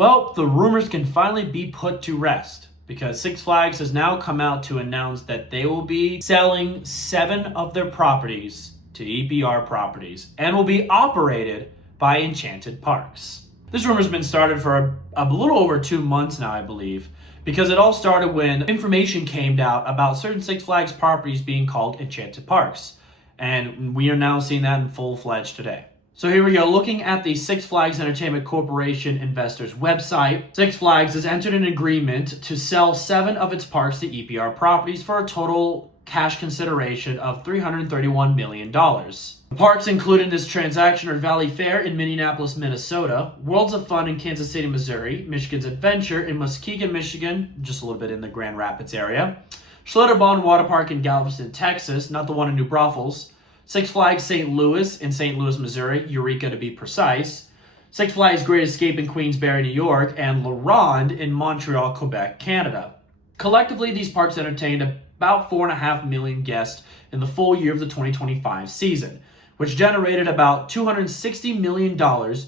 Well, the rumors can finally be put to rest because Six Flags has now come out to announce that they will be selling 7 of their properties to EPR Properties and will be operated by Enchanted Parks. This rumor's been started for a little over 2 months now, I believe, because it all started when information came out about certain Six Flags properties being called Enchanted Parks. And we are now seeing that in full-fledged today. So here we go, looking at the Six Flags Entertainment Corporation investors website. Six Flags has entered an agreement to sell 7 of its parks to EPR Properties for a total cash consideration of $331 million. The parks included in this transaction are Valley Fair in Minneapolis, Minnesota, Worlds of Fun in Kansas City, Missouri, Michigan's Adventure in Muskegon, Michigan, just a little bit in the Grand Rapids area, Schlitterbahn Water Park in Galveston, Texas, not the one in New Braunfels, Six Flags St. Louis in St. Louis, Missouri, Eureka to be precise, Six Flags Great Escape in Queensbury, New York, and La Ronde in Montreal, Quebec, Canada. Collectively, these parks entertained about 4.5 million guests in the full year of the 2025 season, which generated about $260 million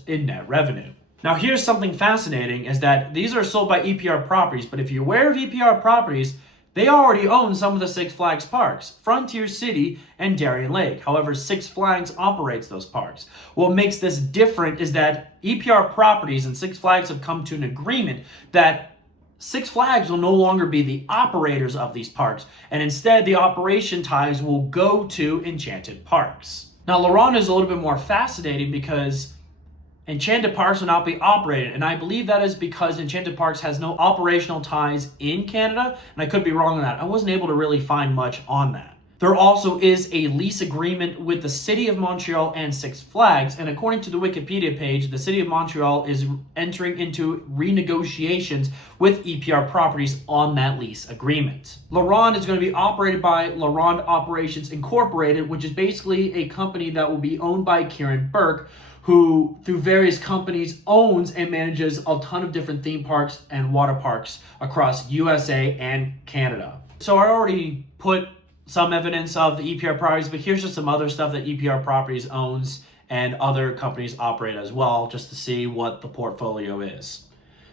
in net revenue. Now, here's something fascinating, is that these are sold by EPR Properties, but if you're aware of EPR Properties, they already own some of the Six Flags parks, Frontier City and Darien Lake. However, Six Flags operates those parks. What makes this different is that EPR Properties and Six Flags have come to an agreement that Six Flags will no longer be the operators of these parks, and instead the operation ties will go to Enchanted Parks. Now, La Ronde is a little bit more fascinating because Enchanted Parks will not be operated, and I believe that is because Enchanted Parks has no operational ties in Canada, and I could be wrong on that. I wasn't able to really find much on that. There also is a lease agreement with the City of Montreal and Six Flags, and according to the Wikipedia page, the City of Montreal is entering into renegotiations with EPR Properties on that lease agreement. La Ronde is going to be operated by La Ronde Operations Incorporated, which is basically a company that will be owned by Kieran Burke, who through various companies owns and manages a ton of different theme parks and water parks across USA and Canada. So I already put some evidence of the EPR Properties, but here's just some other stuff that EPR Properties owns and other companies operate as well, just to see what the portfolio is.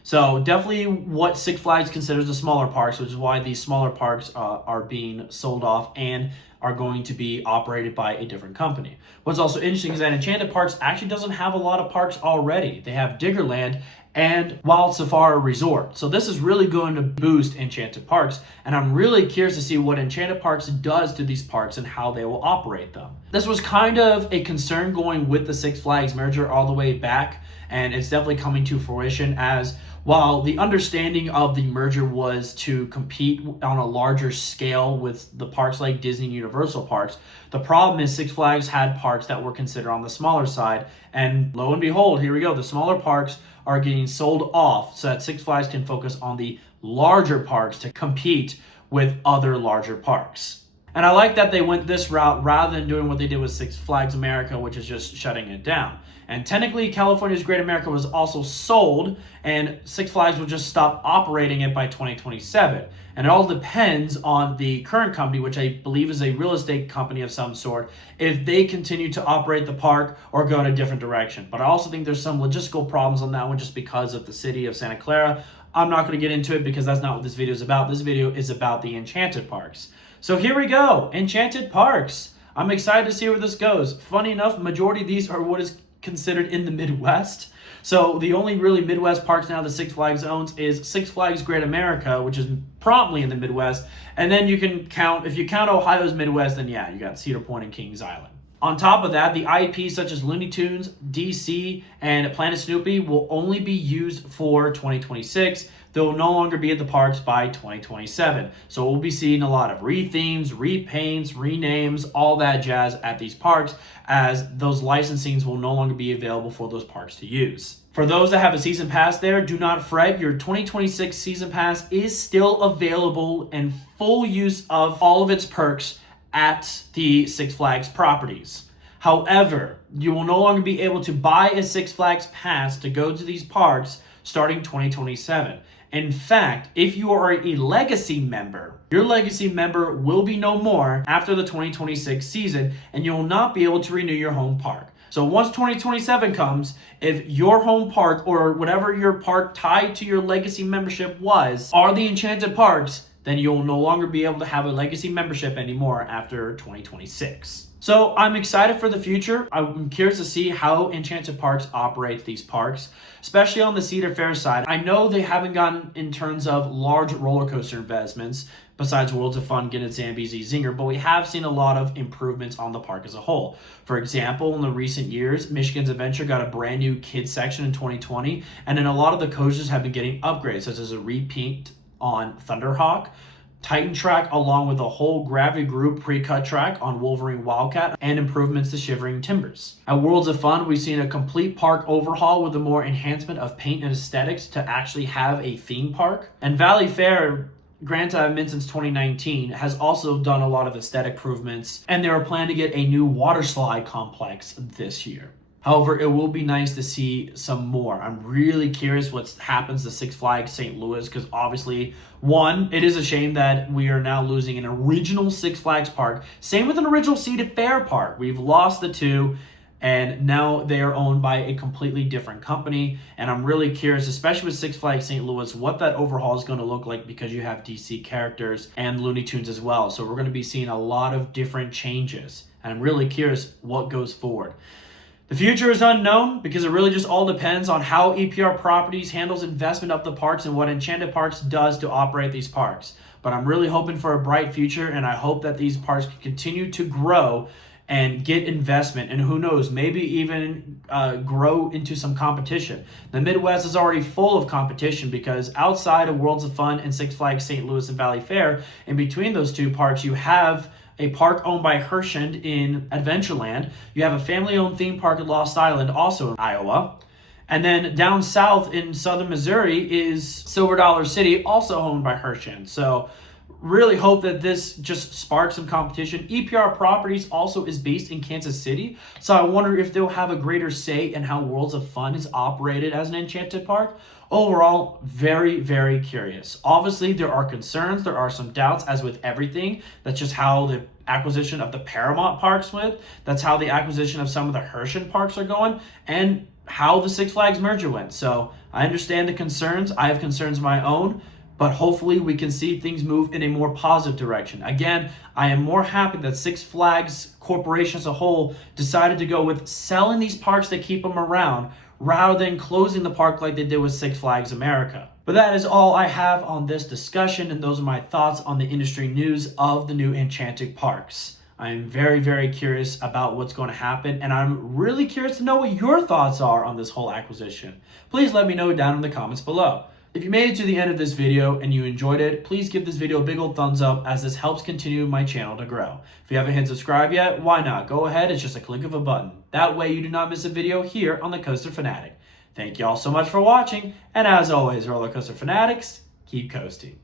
So definitely what Six Flags considers the smaller parks, which is why these smaller parks are being sold off and are going to be operated by a different company. What's also interesting is that Enchanted Parks actually doesn't have a lot of parks already. They have Diggerland and Wild Safari Resort. So this is really going to boost Enchanted Parks, and I'm really curious to see what Enchanted Parks does to these parks and how they will operate them. This was kind of a concern going with the Six Flags merger all the way back, and it's definitely coming to fruition, as while the understanding of the merger was to compete on a larger scale with the parks like Disney and Universal parks, the problem is Six Flags had parks that were considered on the smaller side, and lo and behold, here we go, the smaller parks are getting sold off so that Six Flags can focus on the larger parks to compete with other larger parks. And I like that they went this route rather than doing what they did with Six Flags America, which is just shutting it down. And technically, California's Great America was also sold, and Six Flags will just stop operating it by 2027. And it all depends on the current company, which I believe is a real estate company of some sort, if they continue to operate the park or go in a different direction. But I also think there's some logistical problems on that one just because of the city of Santa Clara. I'm not going to get into it because that's not what this video is about. This video is about the Enchanted Parks. So here we go, Enchanted Parks. I'm excited to see where this goes. Funny enough, majority of these are what is considered in the Midwest. So the only really Midwest parks now that Six Flags owns is Six Flags Great America, which is promptly in the Midwest. And then you can count, if you count Ohio's Midwest, then yeah, you got Cedar Point and Kings Island. On top of that, the IPs such as Looney Tunes, DC, and Planet Snoopy will only be used for 2026. They will no longer be at the parks by 2027. So we'll be seeing a lot of rethemes, repaints, renames, all that jazz at these parks, as those licensings will no longer be available for those parks to use. For those that have a season pass there, do not fret. Your 2026 season pass is still available and full use of all of its perks at the Six Flags properties. However, you will no longer be able to buy a Six Flags pass to go to these parks starting 2027. In fact, if you are a legacy member, your legacy member will be no more after the 2026 season, and you will not be able to renew your home park. So once 2027 comes, if your home park or whatever your park tied to your legacy membership was are the Enchanted Parks, then you'll no longer be able to have a legacy membership anymore after 2026. So I'm excited for the future. I'm curious to see how Enchanted Parks operates these parks, especially on the Cedar Fair side. I know they haven't gotten in terms of large roller coaster investments, besides Worlds of Fun, Get It Zambezi Zinger, but we have seen a lot of improvements on the park as a whole. For example, in the recent years, Michigan's Adventure got a brand new kids section in 2020, and then a lot of the coasters have been getting upgrades, such as a repaint on Thunderhawk, Titan Track, along with a whole Gravity Group pre-cut track on Wolverine Wildcat, and improvements to Shivering Timbers. At Worlds of Fun, we've seen a complete park overhaul with a more enhancement of paint and aesthetics to actually have a theme park. And Valley Fair, granted I've been since 2019, has also done a lot of aesthetic improvements, and they are planning to get a new water slide complex this year. However, it will be nice to see some more. I'm really curious what happens to Six Flags St. Louis, because obviously, one, it is a shame that we are now losing an original Six Flags park. Same with an original Cedar Fair park. We've lost the two, and now they are owned by a completely different company. And I'm really curious, especially with Six Flags St. Louis, what that overhaul is going to look like, because you have DC characters and Looney Tunes as well. So we're going to be seeing a lot of different changes. And I'm really curious what goes forward. The future is unknown, because it really just all depends on how EPR Properties handles investment of the parks and what Enchanted Parks does to operate these parks. But I'm really hoping for a bright future, and I hope that these parks can continue to grow and get investment, and who knows, maybe even grow into some competition. The Midwest is already full of competition, because outside of Worlds of Fun and Six Flags St. Louis and Valley Fair, in between those two parks, you have a park owned by Hershend in Adventureland. You have a family-owned theme park at Lost Island, also in Iowa. And then down south in southern Missouri is Silver Dollar City, also owned by Hershend. So really hope that this just sparks some competition. EPR Properties also is based in Kansas City, so I wonder if they'll have a greater say in how Worlds of Fun is operated as an Enchanted Park. Overall, very, very curious. Obviously, there are concerns, there are some doubts, as with everything. That's just how the acquisition of the Paramount parks went. That's how the acquisition of some of the Hershend parks are going, and how the Six Flags merger went. So I understand the concerns. I have concerns of my own, but hopefully we can see things move in a more positive direction. Again, I am more happy that Six Flags Corporation as a whole decided to go with selling these parks to keep them around, rather than closing the park like they did with Six Flags America. But that is all I have on this discussion, and those are my thoughts on the industry news of the new Enchanted Parks. I'm very, very curious about what's going to happen, and I'm really curious to know what your thoughts are on this whole acquisition. Please let me know down in the comments below. If you made it to the end of this video and you enjoyed it, please give this video a big old thumbs up, as this helps continue my channel to grow. If you haven't hit subscribe yet, why not? Go ahead, it's just a click of a button. That way you do not miss a video here on the Coaster Fanatic. Thank you all so much for watching, and as always, roller coaster fanatics, keep coasting.